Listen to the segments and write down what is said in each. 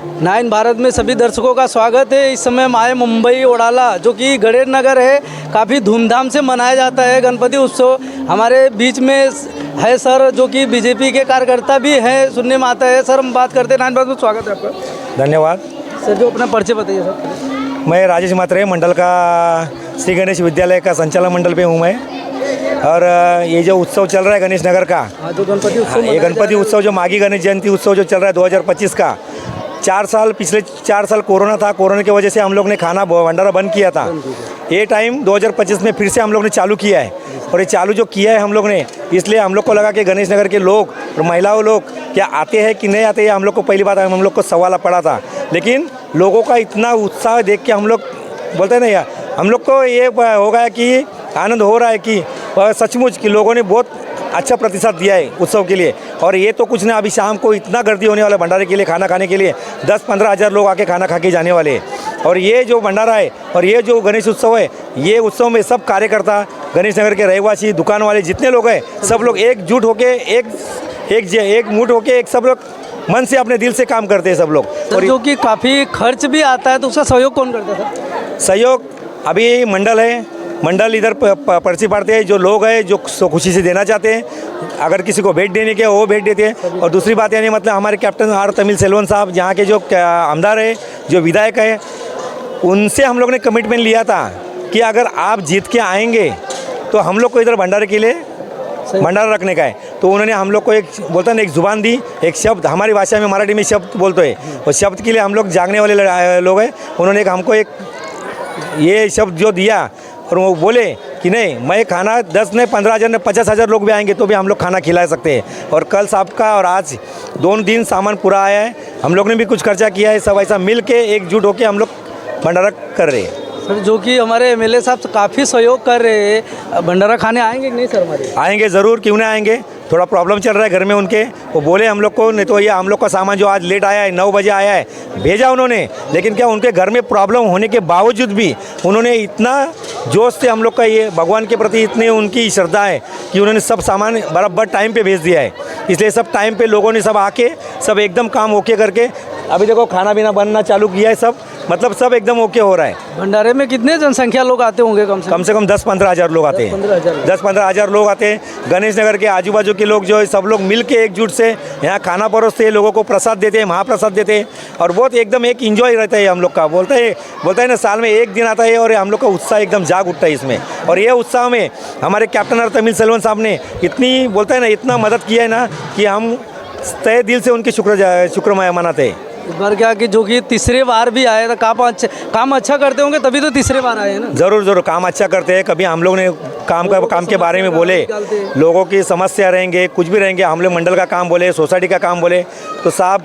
Nine Bharat में सभी दर्शकों का स्वागत है। इस समय माय मुंबई ओडाला जो कि गणेश नगर है, काफ़ी धूमधाम से मनाया जाता है गणपति उत्सव। हमारे बीच में है सर जो कि बीजेपी के कार्यकर्ता भी हैं, सुनने में आता है। सर हम बात करते हैं नाइन भारत में, स्वागत है आपका। धन्यवाद सर जो अपना परिचय बताइए सर। मैं राजेश मात्रे मंडल का श्री गणेश विद्यालय का संचालन मंडल पे हूँ मैं। और ये जो उत्सव चल रहा है गणेश नगर का, जो गणपति उत्सव, ये गणपति उत्सव जो माघी गणेश जयंती उत्सव जो चल रहा है 2025 का, 4 साल पिछले 4 साल कोरोना था, कोरोना की वजह से हम लोग ने खाना भंडारा बंद किया था। ये टाइम 2025 में फिर से हम लोग ने चालू किया है। और ये चालू जो किया है हम लोग ने, इसलिए हम लोग को लगा कि गणेश नगर के लोग और महिलाओं लोग क्या आते हैं कि नहीं आते, हम लोग को पहली बात हम लोग को सवाल पड़ा था। लेकिन लोगों का इतना उत्साह देख के हम लोग बोलते हैं ना, हम लोग को ये हो गया कि आनंद हो रहा है कि सचमुच कि लोगों ने बहुत अच्छा प्रतिशत दिया है उत्सव के लिए। और ये तो कुछ ना, अभी शाम को इतना गर्दी होने वाला भंडारे के लिए, खाना खाने के लिए 10-15 हज़ार लोग आके खाना खा के जाने वाले हैं। और ये जो भंडारा है और ये जो गणेश उत्सव है, ये उत्सव में सब कार्यकर्ता, गणेश नगर के रहवासी, दुकान वाले जितने लोग हैं, सब लोग एकजुट होके एक मुठ होके एक सब लोग मन से अपने दिल से काम करते हैं सब लोग। और जो कि काफ़ी खर्च भी आता है, तो उसका सहयोग कौन करता है सर? सहयोग अभी मंडल है, मंडल इधर पर्ची पाड़ते हैं। जो लोग हैं जो खुशी से देना चाहते हैं, अगर किसी को भेंट देने के वो भेंट देते हैं। और दूसरी बात यानी मतलब हमारे कैप्टन आर तमिल सेल्वन साहब, यहाँ के जो आमदार है, जो विधायक है, उनसे हम लोग ने कमिटमेंट लिया था कि अगर आप जीत के आएंगे तो हम लोग को इधर भंडारे के लिए भंडारा रखने का है। तो उन्होंने हम लोग को एक बोलता ना, एक ज़ुबान दी, एक शब्द, हमारी भाषा में मराठी में शब्द बोलते हैं, और शब्द के लिए हम लोग जागने वाले लोग हैं। उन्होंने हमको एक ये शब्द जो दिया, और वो बोले कि नहीं, मैं खाना 10 नहीं 15 हज़ार नहीं 50 हज़ार लोग भी आएंगे तो भी हम लोग खाना खिला सकते हैं। और कल सबका और आज 2 दिन सामान पूरा आया है, हम लोग ने भी कुछ खर्चा किया है, सब ऐसा मिल के एकजुट होकर हम लोग भंडारा कर रहे हैं। सर जो कि हमारे एमएलए साहब काफ़ी सहयोग कर रहे हैं, भंडारा खाने आएंगे कि नहीं सर? हमारे आएंगे ज़रूर, क्यों ना आएंगे। थोड़ा प्रॉब्लम चल रहा है घर में उनके, वो बोले हम लोग को, नहीं तो ये हम लोग का सामान जो आज लेट आया है, 9 बजे आया है, भेजा उन्होंने। लेकिन क्या उनके घर में प्रॉब्लम होने के बावजूद भी उन्होंने इतना जोश से हम लोग का ये भगवान के प्रति इतनी उनकी श्रद्धा है कि उन्होंने सब सामान बराबर टाइम पे भेज दिया है। इसलिए सब टाइम पे लोगों ने सब आके सब एकदम काम ओके करके, अभी देखो खाना पीना बनना चालू किया है, सब मतलब सब एकदम ओके हो रहा है। भंडारे में कितने जनसंख्या लोग आते होंगे? कम से कम 10-15 हज़ार लोग आते हैं। 10-15 हज़ार लोग आते हैं। गणेश नगर के आजू बाजू के लोग जो है सब लोग मिल के एकजुट से यहाँ खाना परोसते हैं, लोगों को प्रसाद देते हैं, महाप्रसाद देते हैं। और बहुत एकदम एक इंजॉय रहता है हम लोग का। बोलता है ना, साल में एक दिन आता है और हम लोग का उत्साह एकदम जाग उठता है इसमें। और ये उत्साह में हमारे कैप्टन तमिल सेल्वन साहब ने इतनी बोलता है ना, इतना मदद किया है ना कि हम तहे दिल से उनके शुक्र मनाते हैं। इस बार क्या कि जो कि तीसरे बार भी आए, तो काम अच्छा करते होंगे तभी तो तीसरे बार आए हैं ना। ज़रूर काम अच्छा करते हैं। कभी हम लोग ने काम के बारे में बोले, लोगों की समस्या रहेंगे, कुछ भी रहेंगे, हम लोग मंडल का काम बोले, सोसाइटी का काम बोले, तो साहब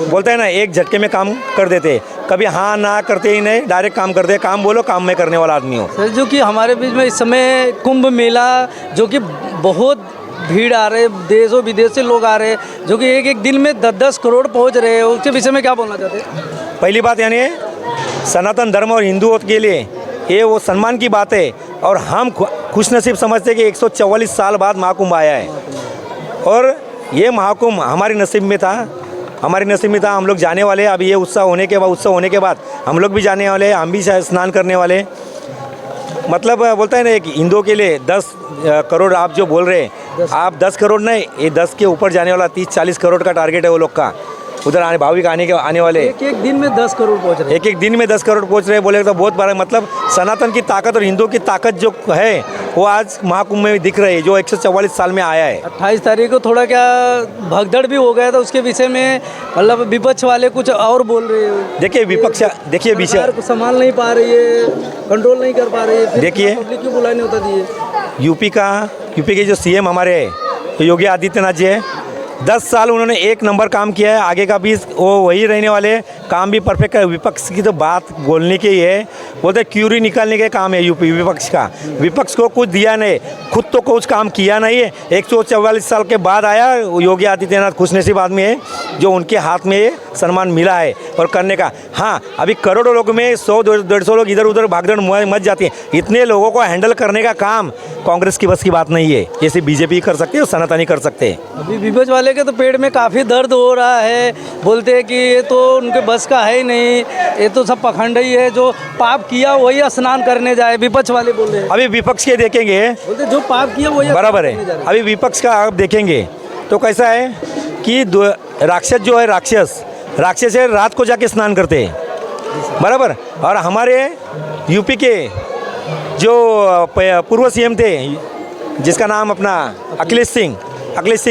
बोलते हैं ना, एक झटके में काम कर देते। कभी हाँ ना करते ही नहीं, डायरेक्ट काम करते। काम बोलो, काम में करने वाला आदमी हो। सर जो कि हमारे बीच में इस समय कुंभ मेला, जो कि बहुत भीड़ आ रहे, देशों विदेश से लोग आ रहे हैं, जो कि एक दिन में 10-10 करोड़ पहुंच रहे हैं, उसके विषय में क्या बोलना चाहते हैं? पहली बात यानी सनातन धर्म और हिंदुओं के लिए ये वो सम्मान की बात है। और हम खुशनसीब समझते हैं कि 144 साल बाद महाकुंभ आया है। और ये महाकुंभ हमारे नसीब में था, हम लोग जाने वाले हैं। अभी ये उत्सव होने के बाद हम लोग भी जाने वाले हैं, हम भी स्नान करने वाले। मतलब बोलता है ना, एक हिंदुओं के लिए 10 करोड़ आप जो बोल रहे हैं, आप 10 करोड़ नहीं, ये 10 के ऊपर जाने वाला 30-40 करोड़ का टारगेट है वो लोग का। उधर भाविक आने वाले एक दिन में 10 करोड़ पहुँच रहे हैं। एक दिन में 10 करोड़ पहुँच रहे हैं, बोले तो बहुत बड़ा। मतलब सनातन की ताकत और हिंदुओं की ताकत जो है वो आज महाकुंभ में दिख रही है, जो 144 साल में आया है। 28 तारीख को थोड़ा क्या भगदड़ भी हो गया था, उसके विषय में मतलब विपक्ष वाले कुछ और बोल रहे हैं। देखिए विषय संभाल नहीं पा रही है, कंट्रोल नहीं कर पा रही है। देखिए पब्लिक क्यों बुलाने होता दिए। यूपी के जो सीएम हमारे योगी आदित्यनाथ जी है, 10 साल उन्होंने एक नंबर काम किया है। आगे का भी वो वही रहने वाले, काम भी परफेक्ट है। विपक्ष की तो बात बोलने की है, बोलते क्यूरी निकालने के काम है यूपी विपक्ष का। विपक्ष को कुछ दिया नहीं, खुद तो कुछ काम किया नहीं है। 144 साल के बाद आया योगी आदित्यनाथ, खुशनसीब आदमी है जो उनके हाथ में सम्मान मिला है और करने का। हाँ, अभी करोड़ों लोग में 100-150 लोग इधर उधर भागदौड़ मच जाती है। इतने लोगों को हैंडल करने का काम कांग्रेस की बस की बात नहीं है। ये सिर्फ बीजेपी कर सकती है और सनातनी कर सकते हैं। अभी विपक्ष वाले के तो पेट में काफ़ी दर्द हो रहा है, बोलते हैं कि ये तो उनके बस का है ही नहीं, ये तो सब पखंड ही है, जो पाप किया वही स्नान करने जाए, विपक्ष वाले बोल रहे हैं। अभी विपक्ष के देखेंगे, बोलते जो पाप किया वही बराबर है। अभी विपक्ष का आप देखेंगे तो कैसा है कि राक्षस जो है, राक्षस है, रात को जाके स्नान करते हैं, बराबर। और हमारे यूपी के जो पूर्व सीएम थे, जिसका नाम अपना अखिलेश सिंह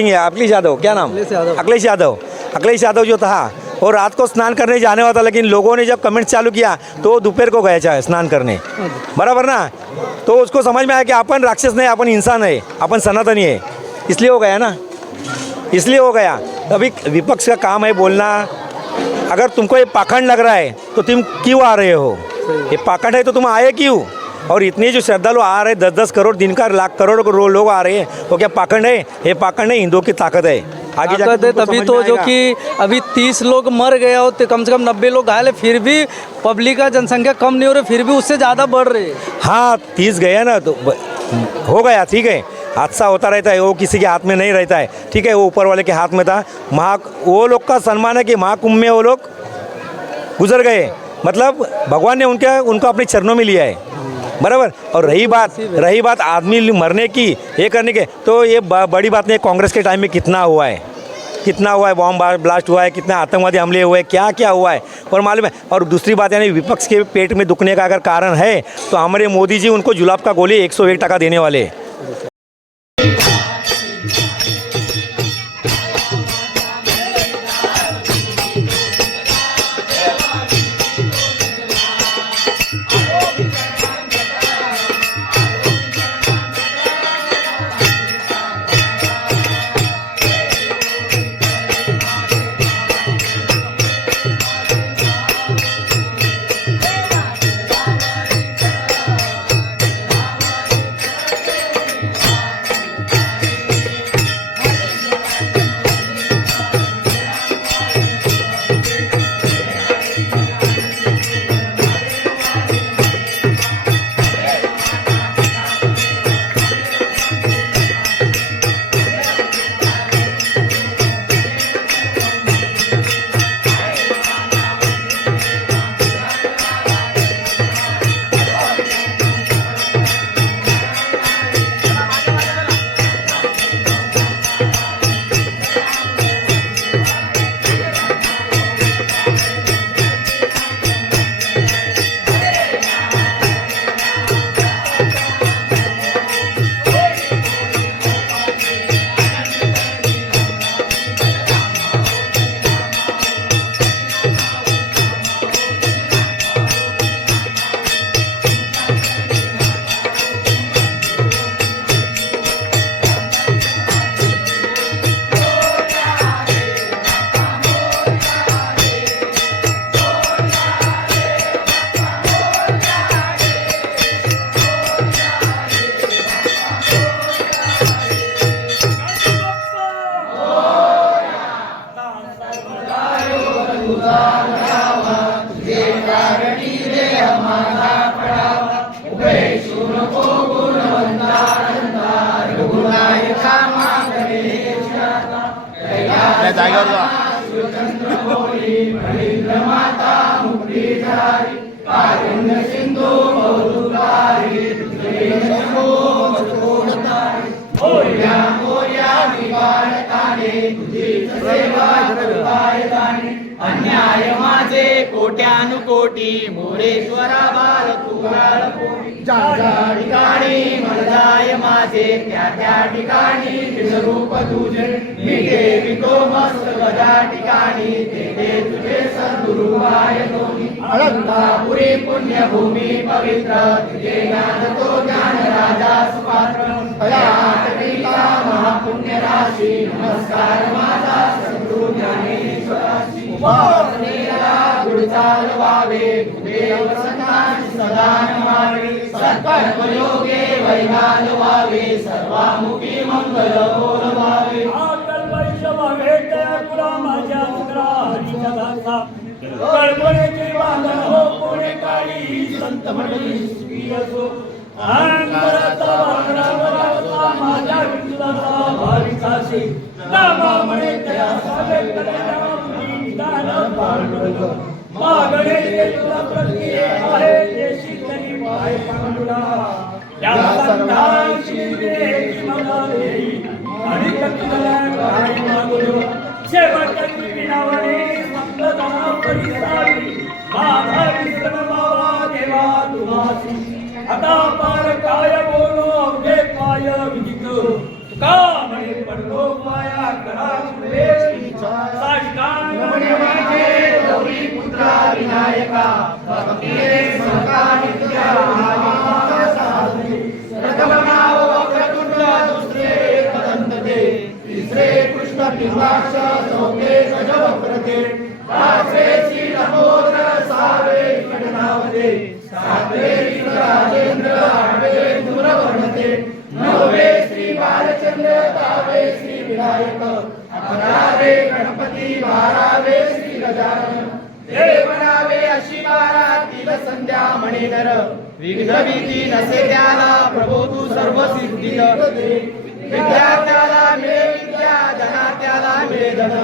या अखिलेश यादव, क्या नाम, अखिलेश यादव जो था, वो रात को स्नान करने जाने वाला था, लेकिन लोगों ने जब कमेंट चालू किया तो वो दोपहर को गया चाहे स्नान करने, बराबर ना। तो उसको समझ में आया कि अपन राक्षस नहीं, अपन इंसान है, अपन सनातनी है, इसलिए हो गया ना, इसलिए हो गया। अभी विपक्ष का काम है बोलना। अगर तुमको ये पाखंड लग रहा है तो तुम क्यों आ रहे हो? ये पाखंड है तो तुम आए क्यों? और इतने जो श्रद्धालु आ रहे हैं, 10-10 करोड़ दिन का, लाख करोड़ लोग आ रहे हैं, वो क्या पाखंड है? ये पाखंड है, हिंदुओं की ताकत है। आगे ताकत है तभी तो, जो कि अभी 30 लोग मर गए और कम से कम 90 लोग घायल है, फिर भी पब्लिक का जनसंख्या कम नहीं हो रही, फिर भी उससे ज़्यादा बढ़ रही है। हाँ, 30 गया ना तो हो गया, ठीक है, हादसा होता रहता है, वो किसी के हाथ में नहीं रहता है, ठीक है, वो ऊपर वाले के हाथ में था। वो लोग का सम्मान है कि महाकुंभ में वो लोग गुजर गए, मतलब भगवान ने उनको अपने चरणों में लिया है, बराबर। और रही बात आदमी मरने की, ये करने के, तो ये बड़ी बात नहीं। कांग्रेस के टाइम में कितना हुआ है, बॉम्ब ब्लास्ट हुआ है, कितने आतंकवादी हमले हुए, क्या क्या हुआ है, और मालूम है। और दूसरी बात यानी विपक्ष के पेट में दुखने का अगर कारण है तो हमारे मोदी जी उनको जुलाब का गोली 101 टका देने वाले हैं। अन्याय माझे कोट्यानुकोटी मोरेश्वरा बाल तुकाळ ज्या ठिकाणी मळजाय माझे त्या ठिकाणी विश्वरूप तुझे मिटे विको मस्त गदा ठिकाणी ते तुझे सद्गुरु आय दोन्ही अलंकापुरी पुण्यभूमी पवित्र तुझे ज्ञान तो ज्ञान राजा सुपात्र अयातनिका महापुण्य राशी नमस्कार माझा सद्गुरु ज्ञानेश्वराची गुरुचाल व्हावे देव संतांची सदा नमावे सत्कर्म योगे वैगाल व्हावे सर्वामुखी मंगल बोल व्हावे आकल वैष्णव भेट तुला माझ्या माझ्या दासा कळकळीचे बांधण हो कोणे काळी संत मंडळी सुखी असो अंतराचा वाकडावराचा माझ्या विठुराचा भाविकाशी नामा म्हणे त्या सावे कल्याणा निदान पांडुरंग मागणे तुला प्रती आहे देशी तरी पाय पांडुरा या संतांची विवेकी मला देई आणि कतुला काय मागलो शेवटची विनावणे संतजना परिसारी माझा विसर बाबा देवा तुमासी आता पार काय बोलो अवघे पाय विधिक तुका म्हणे पडलो पाया करा सुरेश साष्टांग म्हणे माझे गौरी पुत्रा विनायका भक्तिये सका नित्या आदिमाता साधने प्रथम नाव वक्रतुंड दुसरे पदंतते तिसरे कृष्ण पिंगाक्ष चौथे गज वक्रते पाचवे श्री नमोद्र सहावे कडनावते सातवे श्री राजेंद्र आठवे दूरवर्णते नववे श्री बालचंद्र दहावे श्री विनायक अकरावे गणपती बारावे श्री गजानन देवनावे अशी बारा तिल संध्या म्हणे नर विघ्न भीती नसे त्याला प्रभो तू सर्व सिद्धी दे विद्यार्थ्याला मिळे विद्या धनात्याला मिळे धन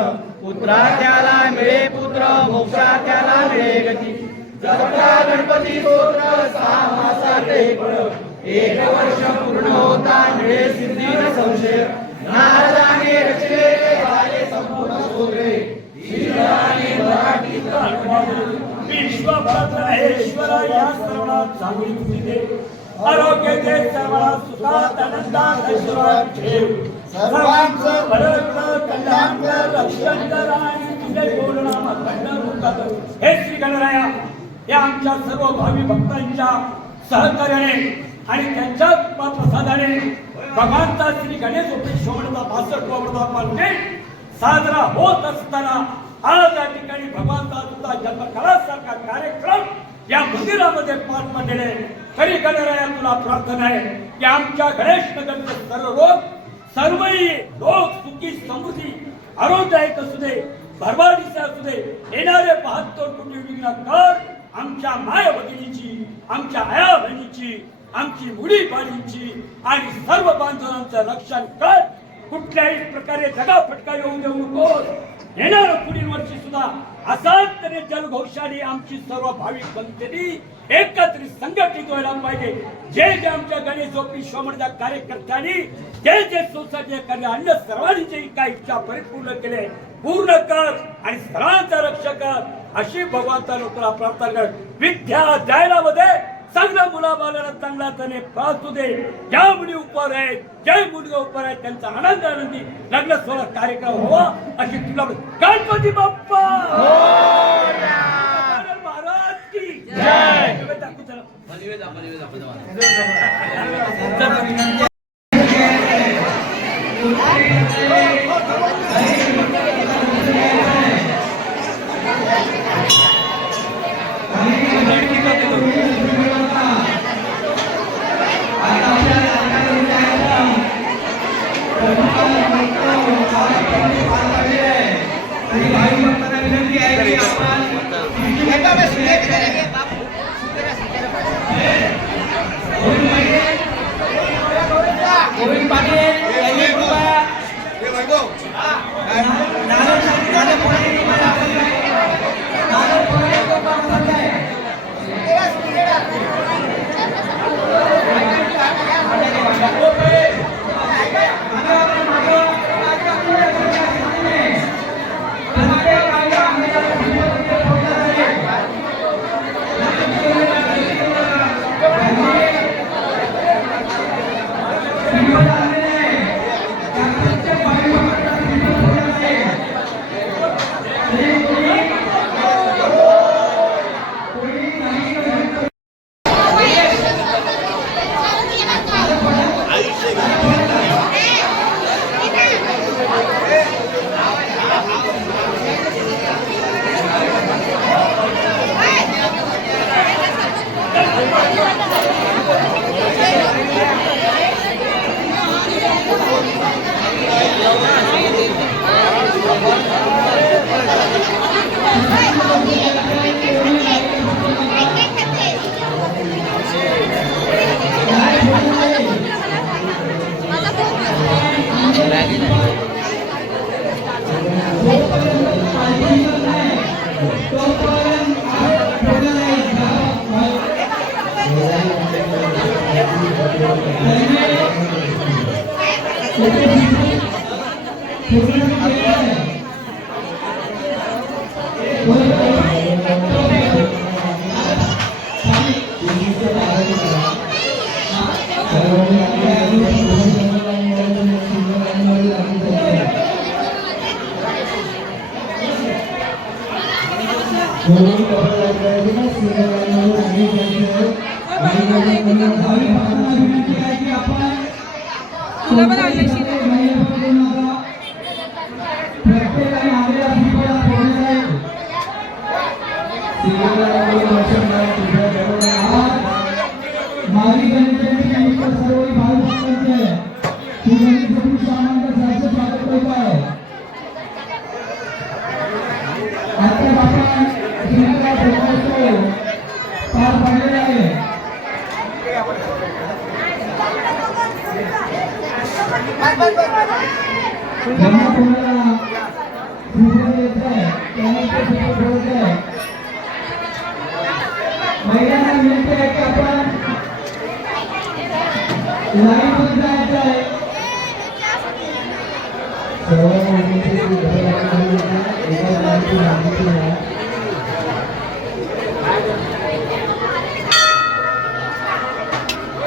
पुत्रात्याला मिळे पुत्र मोक्षात्याला मिळे गती जपता गणपती स्तोत्र 6 मासाचे फळ 1 वर्ष पूर्ण होता मिळे सिद्धी न संशय नारदाने रचले झाले संपूर्ण स्तोत्रे श्रीराने मराठीत विश्वभद्रेश्वर या सर्वात चांगली तुझी दे आरोग्य दे सर्वात सुखात आनंदात ऐश्वर्यात ठेव सर्वांचं भलं कल्याण कर रक्षण कर आणि तुझे बोलनाम अखंड रूपात हे श्री गणराया या आमच्या सर्व भावी भक्तांच्या सहकार्याने आणि त्यांच्या प्रसादाने भगवानचा श्री गणेश उत्सवाचा 62वा वर्धापन दिन साजरा होत असताना आज या ठिकाणी भगवानचा सुद्धा जन्मकाळासारखा कार्यक्रम या मंदिरामध्ये पार पडलेले तरी गणराया तुला प्रार्थना आहे की आमच्या गणेश नगरचे सर्व सर्वही लोक सुखी समृद्धी आरोग्यदायक असू दे भरभराटीचे असू दे येणारे 72 कोटी विघ्नकर आमच्या माय भगिनीची आमच्या आया बहिणीची आमची मुली बाळींची आणि सर्व बांधवांचं रक्षण कर कुठल्याही प्रकारे जगा फटका येऊ देऊ नकोस येणार पुढील वर्षी सुद्धा असाच जलघोषाने आमची सर्व भाविक बंधुनी एकत्रित संघटित व्हायला पाहिजे जे जे आमच्या गणेश विश्वमंडळाच्या कार्यकर्त्यांनी जे जे सोसायटी कार्य अन्य सर्वांनी जे काही इच्छा परिपूर्ण केले पूर्ण कर आणि सर्वांचा रक्षक कर अशी भगवंता लोकांना प्रार्थना कर विद्या द्यायला मध्ये सगळ्या मुला बाळांना चांगला त्याने प्रार्थू दे ज्या मुली उपर आहेत ज्या मुलगा उपर आहेत त्यांचा आनंद आनंदी लग्न सोहळा कार्यक्रम व्हावा अशी तुला गणपती बाप्पा महाराज की जय भाई भक्तांना विनंती आहे की तुला पण आणलं महिलांना विनंती आहे की आपण लाईनमध्ये जायचं आहे.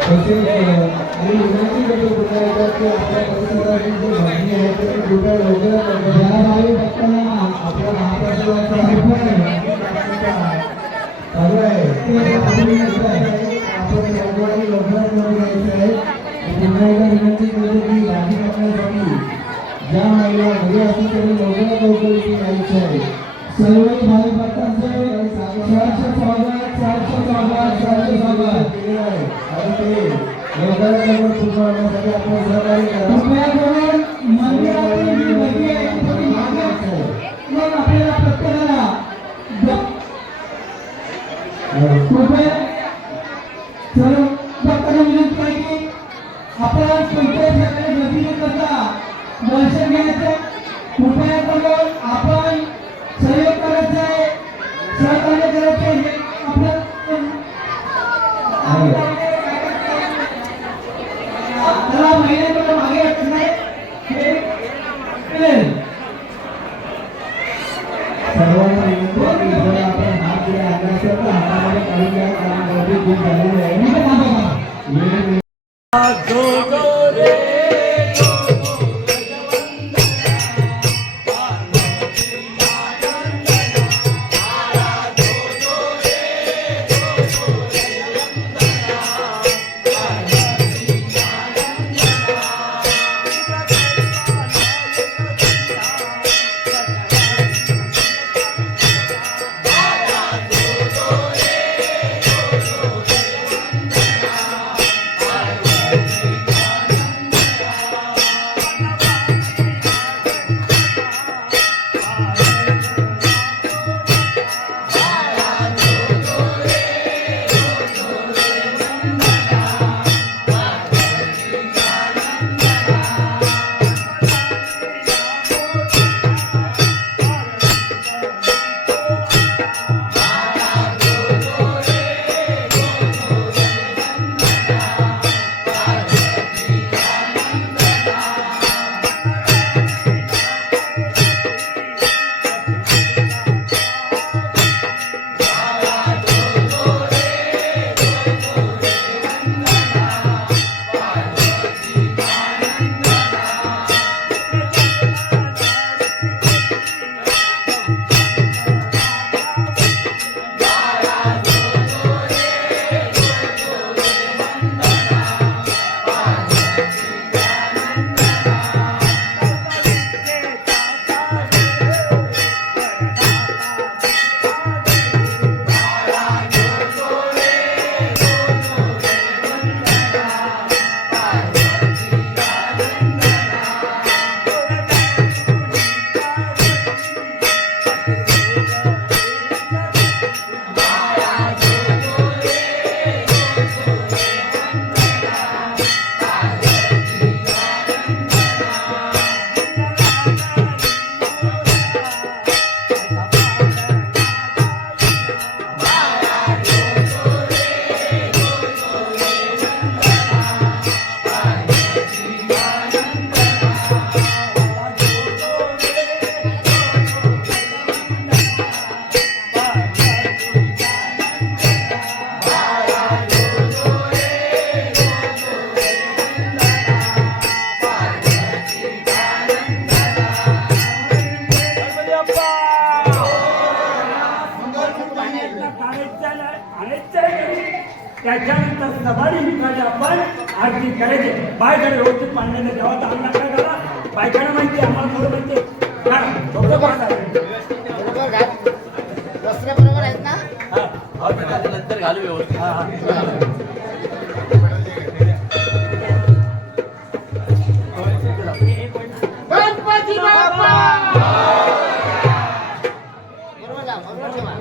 आणि विनंती करतो पुन्हा की आपल्या परिसरातील जी मागणी आहे ती कृपया लवकरात लवकर या भावी भक्तांना आपल्या महाप्रसादाचा चालू आहे ते आपण लवकरात लवकर यायचं आहे. पुन्हा एकदा विनंती करतो की राखी करण्यासाठी ज्या महिला घरी असतील त्यांनी लवकरात लवकर इथे यायचं आहे. सर्व भावी भक्तांचे सहर्ष स्वागत केलेलं आहे आणि ते लवकरात लवकर पूर्ण होण्यासाठी आपण सहकार्य करा. कृपया करून मंदिरातील जी गर्दी आहे ती थोडी मागे आहे. मग आपल्याला प्रत्येकाला कृपया सर्व भक्तांना विनंती आहे की आपण कोणत्याही प्रकारे गर्दी न करता दर्शन घ्यायचं. कृपया करून आपण सहयोग करायचा आहे, सहकार्य करायचं आहे. आपलं त्याला महिन्याकडे मागे हटत नाही हे कळेल. सर्वांना विनंती आहे की आपण हात दिला हातामध्ये काढून घ्या. आणायचं त्याच्यानंतर सवारी मित्राची आपण आरती करायची. बायकडे व्यवस्थित पाण्याने जेव्हा अंगणात काय करा, बायकांना माहिती आम्हाला थोडं माहिती वस्त्र बरोबर आहेत ना? नंतर घालू व्यवस्थित. गणपती बाप्पा बरोबर जा, बरोबर ठेवा.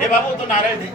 हे बाबू तो नारळ दे.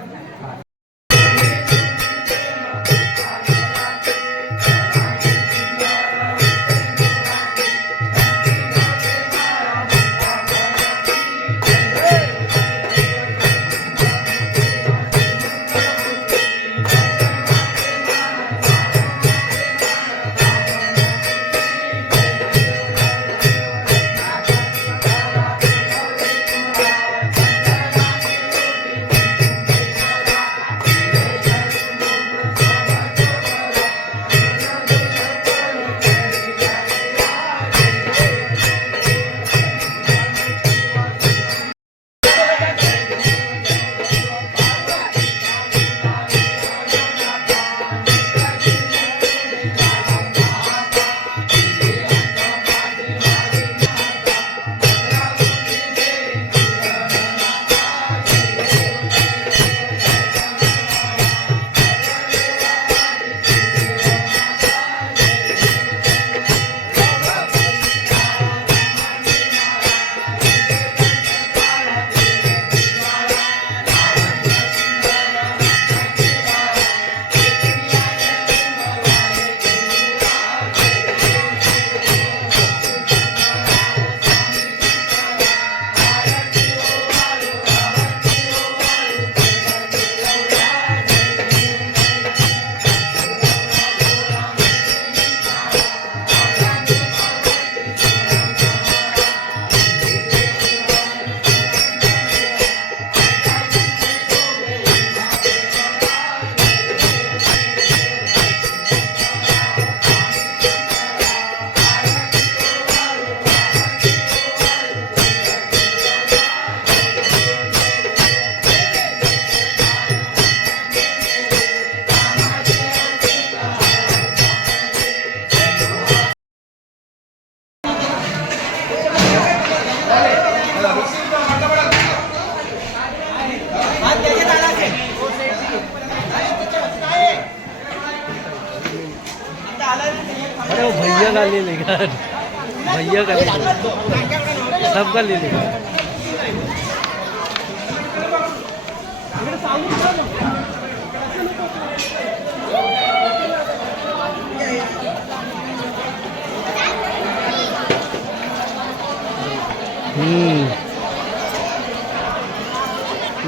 अरे वो भैया का ले लेगा, भैया का ले लेगा, सबका ले लेगा.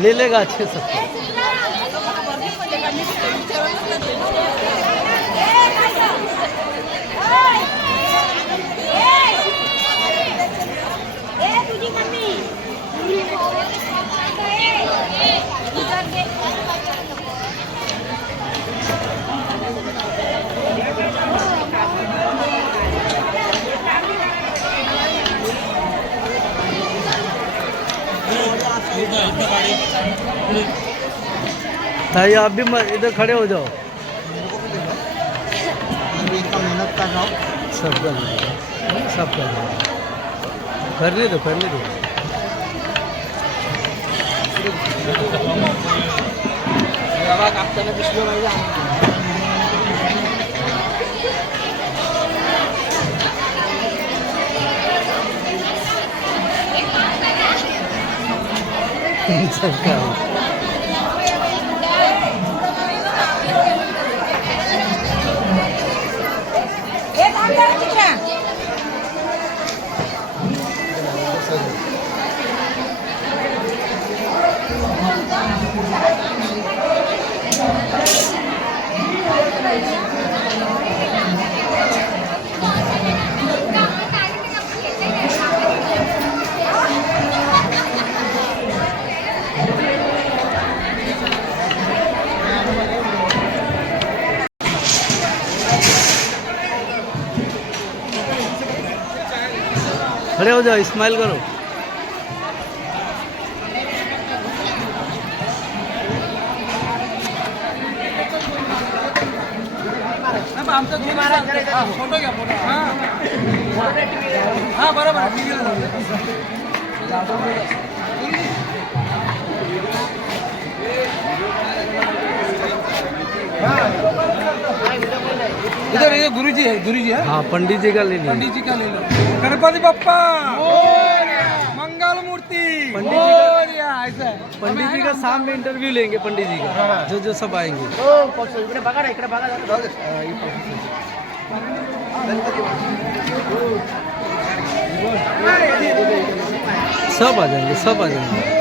ले लेगा अच्छे से. तुझी मम्मी भाई आप भी इधर खड़े हो जाओ. मेहनत कर रहा हूँ. सब कर लो, सब कर लो. करने दो, करने दो. कापताना दिसलो पाहिजे. सबका खड़े हो जाओ, स्माइल करो. फोटो घ्या फोटो हां बरोबर इधर ये गुरुजी है हाँ पंडित जी का ले लो गणपति बप्पा मंगल मूर्ति पंडित जी का सामने इंटरव्यू लेंगे पंडित जी का जो सब आएंगे सब आ जाएंगे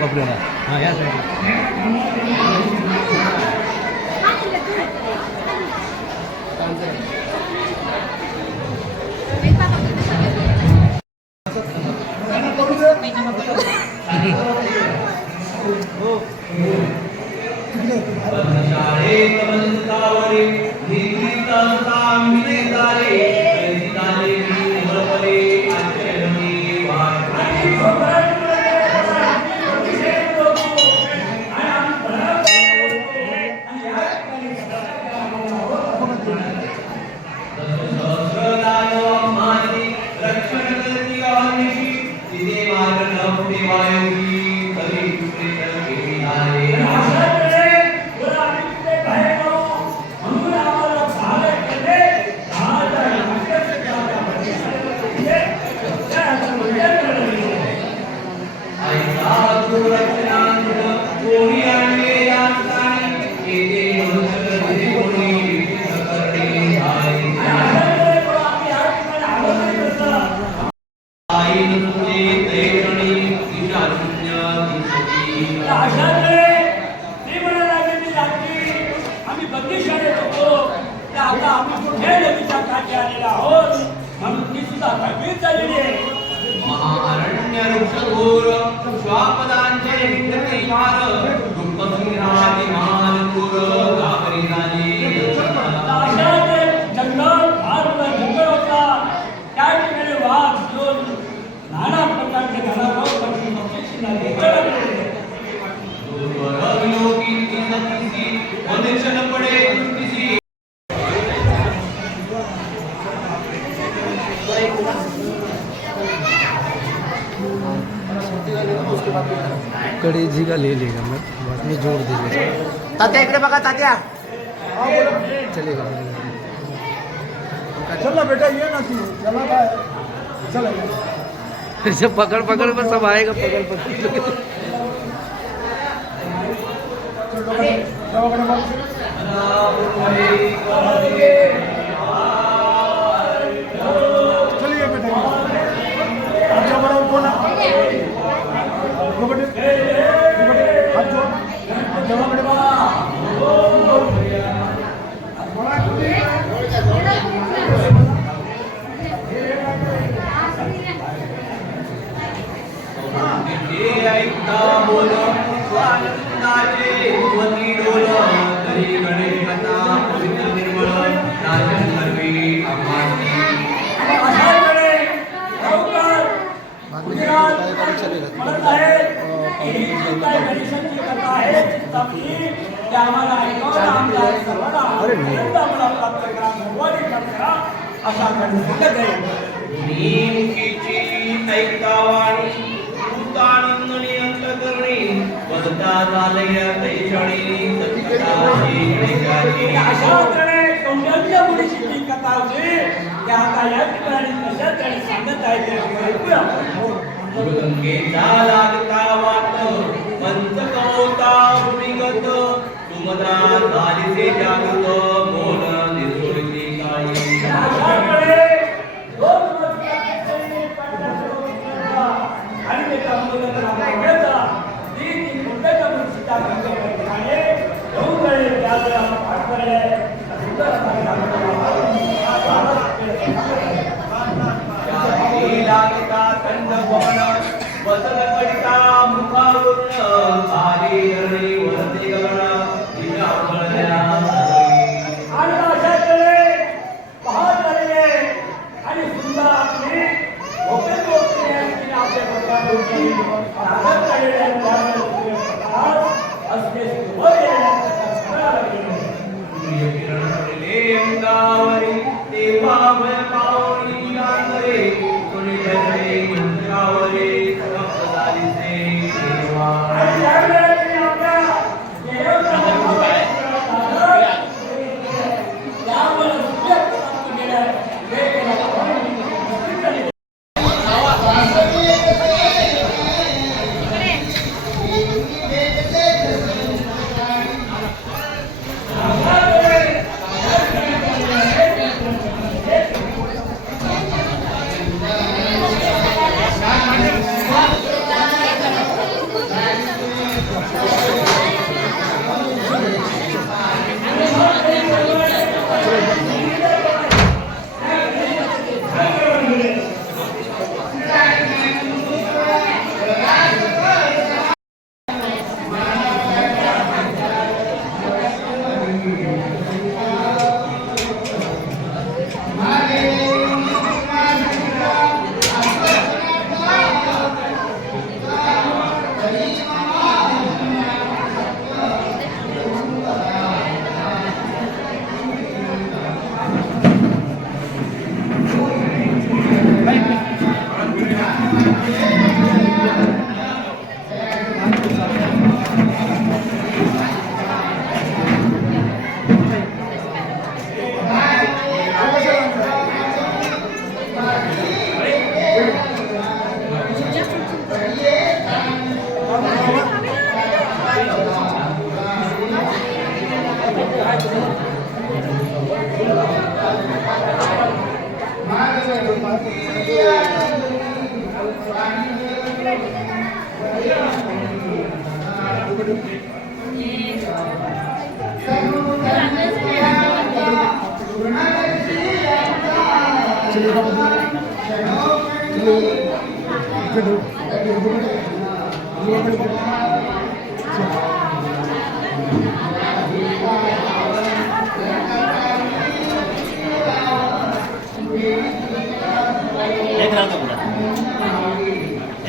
कपड़े हाँ या आम्ही बंदी शाळेत होतो आता आम्ही कुठे नदीच्या काठी आलेला आहोत म्हणून ती सुद्धा भगवीत झालेली आहे महाअरण्य वृक्षघोर श्वापदांचे हिंदकी भार दुःखसिंहादी महानपूर गावरी झाली अशाचे जंगल जंगल होता त्या ठिकाणी वाघ घेऊन नाना प्रकारचे घरावर पक्षी कड़ी जी का ले लेगा मैं बाद में जोड़ देंगे तात्या इकडे बघा तात्या चलेगा चला बेटा ये ना तू चला काय चला फिर से पकड़ पकड़ पर सब आएगा पकड़ पकड़ चलिए बेटा अच्छा बड़ा कौन हाथ जोड़ जमा बेटा ऐकता बोल स्वानंदाचे वती डोल तरी गणेश कथा पवित्र निर्मळ नाचन सर्वे आम्हाची अशा वेळे लवकर गुजरात म्हणत आहेत की ही जी काही गणेशांची कथा आहे चिंतामणी ते आम्हाला ऐकवून आमच्या सर्वांना आम्हाला प्राप्त करा भगवानी प्राप्त करा असा गणेश आहे नीमकीची ऐकता वाणी भूतानंदनी अंतकरणी वदता झालया तैषणी सत्कथाची गणेशाची अशा प्रकारे कौंडल्य मुनीची जी कथा होती त्या आता या ठिकाणी कशा तऱ्हेने सांगत आहे ते आपण ऐकूया गंगेचा लागता वाट पंचकौता भूमिगत सुमद्रा झालीसे जागृत मोल दिसोळी काळी अशा प्रकारे दोन वर्षांची आणि ते कामगार आपल्याला ती कोणत्या मुनीची आहे येऊन गए त्याला पाठ करले लागता कंद भवन वसत कडिता मुखावरून सुद्धा आपली गोपनीय गोष्टी आहे आपल्या लोकांची आदर केलेल्या असते किरण पडले अंगावरी तेव्हा भय पावली अंतरे कोणी डरले मंत्रावरे समाप्त झालीसे देवा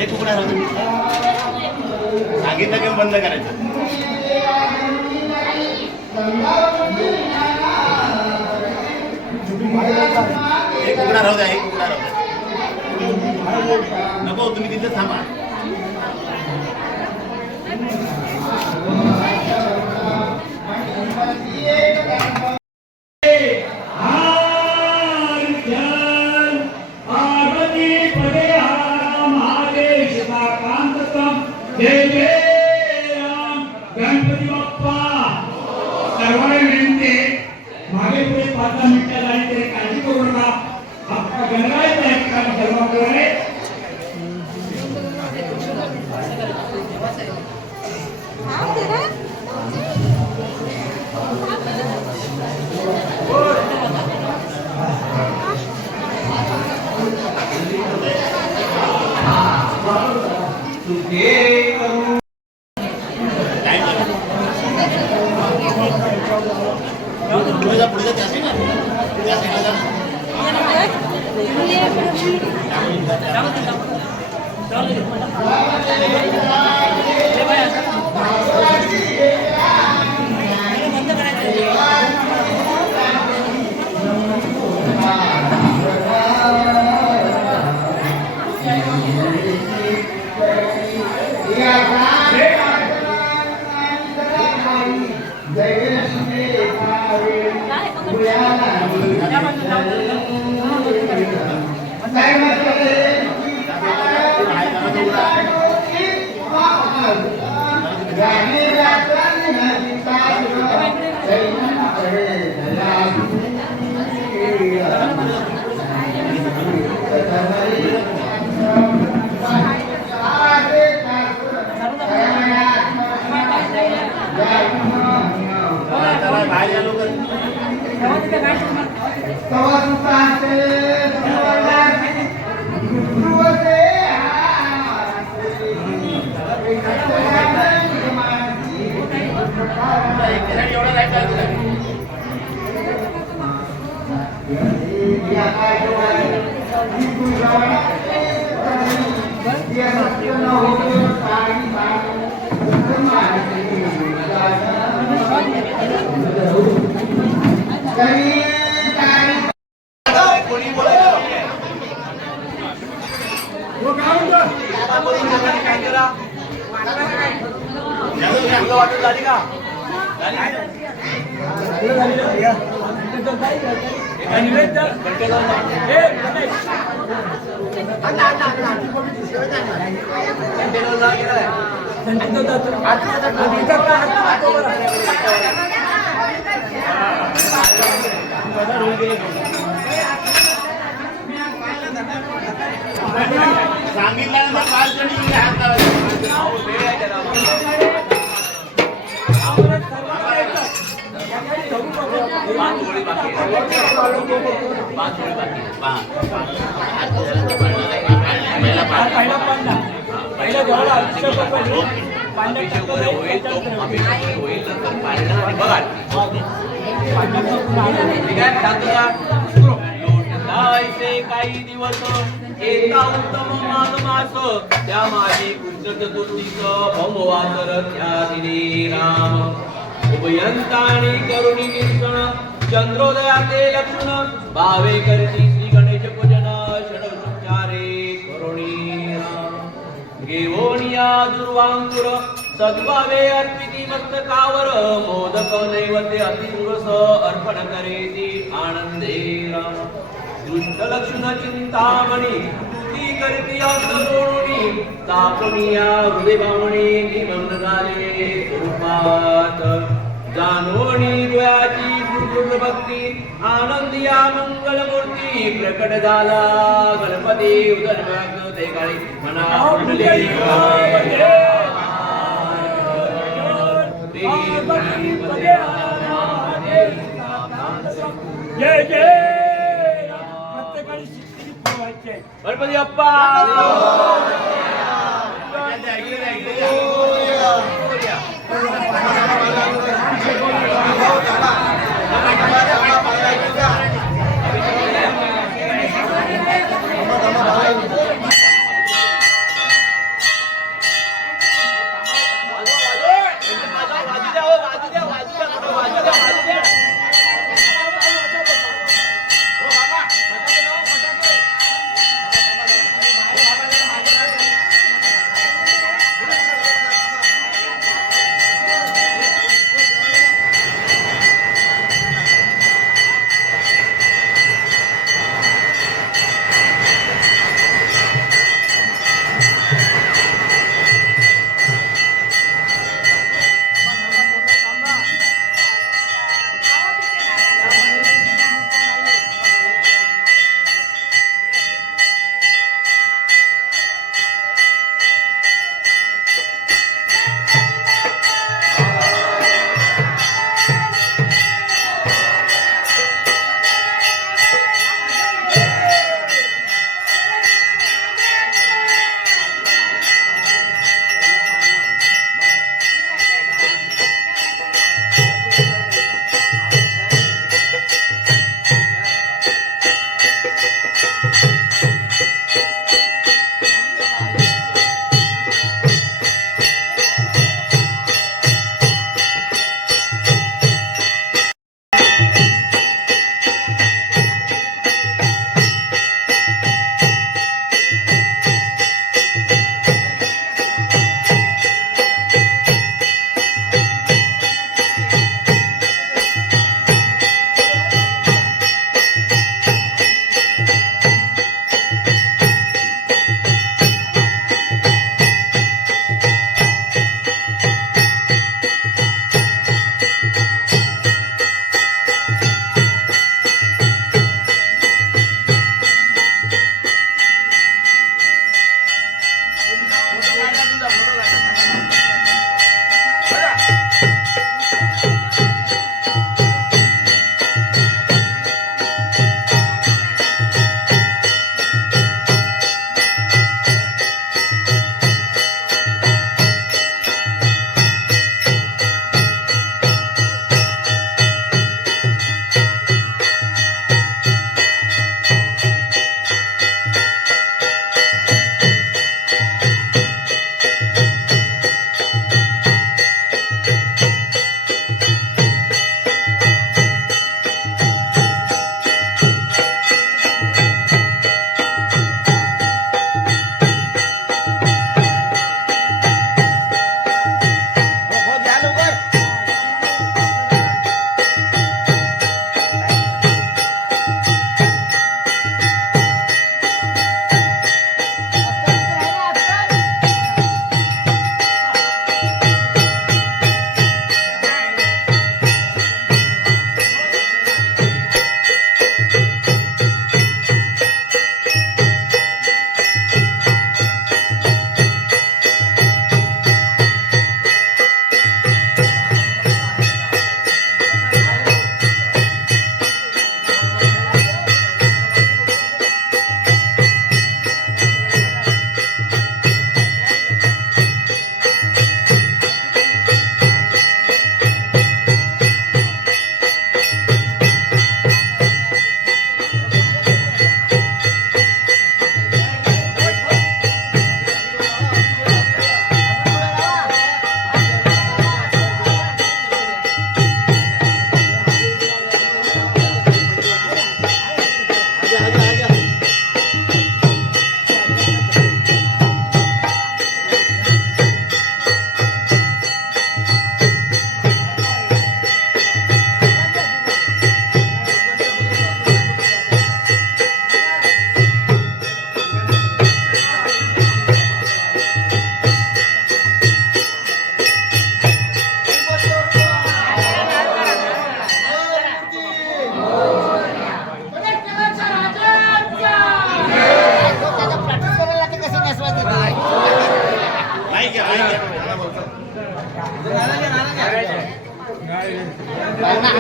एक उघडा राहतो सांगितलं की बंद करायचं एक उघडा राहू द्या एक उघडा राहू द्या नको तुम्ही तिथे थांबा गणपती बाप्पा सर्वांना विनंती मागे पुढे 5 मिनिटं झाली तरी काळजी करू नका आपला गणरायाचा एक काम सर्वांकडे पुढे त्या साईडला जा सांगितल्यानंतर 5 जण येऊन हात लावायचे. पहिला जेवढा अभिषेक होईल काही दिवस एका उत्तम मास त्या माझी कृष्ण चतुर्थीचं भववा करत ह्या दिने राम उभयंतानी करुणी निरीक्षण चंद्रोदयाचे लक्षण भावे करती श्री गणेश पूजन षडोपचारे करुणी राम घेवोनिया दुर्वांकुर सद्भावे अर्पिती मस्तकावर मोदक नैवेद्य अतिपुरस अर्पण करेती आनंदे राम दुष्ट लक्षण चिंतामणी स्तुती करती अंतरोणी तापनिया हृदय भावणे निमग्न झाले स्वरूपात जानोनी द्वयाची सुदृढ भक्ती आनंदिया मंगलमूर्ती प्रकट झाला गणपती उदरभाग ते काळी मना कुंडली जय जय प्रत्येकाने शिस्तीने पोहायचे गणपती अप्पा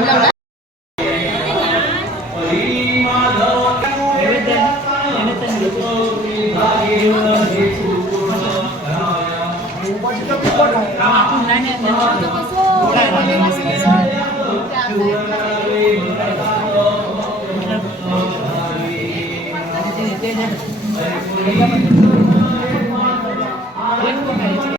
Gracias.